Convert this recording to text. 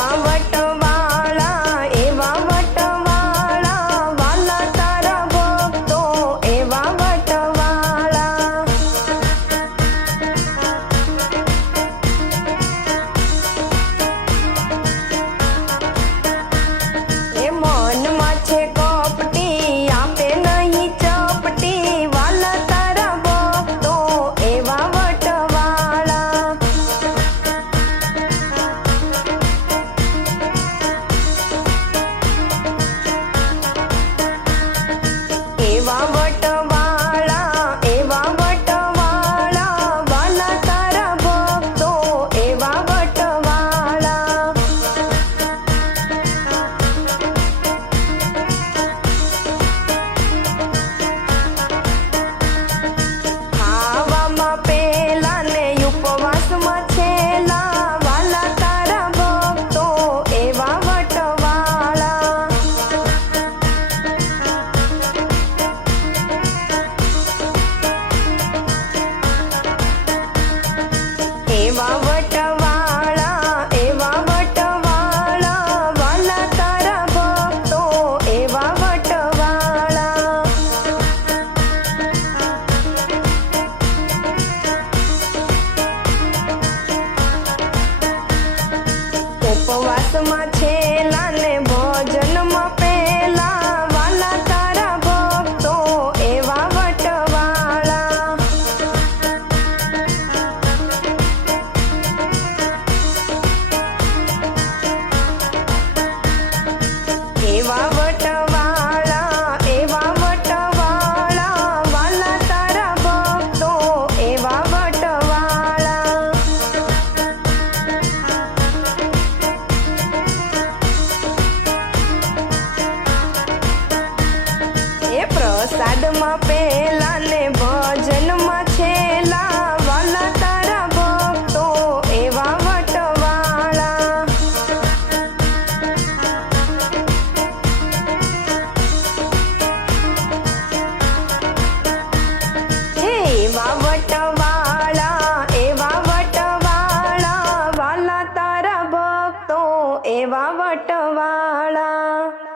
એવા વટવાળા વાલા તારા ભક્તો એવા વટવાળા એ મનમાં છે કપટી આપે નહીં ચપટી વાલા તારા ભક્તો એવા વટવાળા એવા વટવાળા વાલા તારા ભક્તો એવા વટવાળા ખાવામાં પેલા ને ઉપવાસમાં છેલા વાલા તારા ભક્તો એવા વટવાળા એવા વટવાળા વાલા તારા ભક્તો એવા વટવાળા ઉપવાસમાં છેલા ને ભોજનમાં પેલા વાલા તારા ભક્તો એવા વટવાળા એવા વટવાળા વાલા તારા ભક્તો એવા વટવાળા એ પ્રસાદમાં પેલા ને ભજનમાં છેલા વાલા તારા ભક્તો એવા વટવાળા એવા વટવાળા વાલા તારા ભક્તો એવા વટવાળા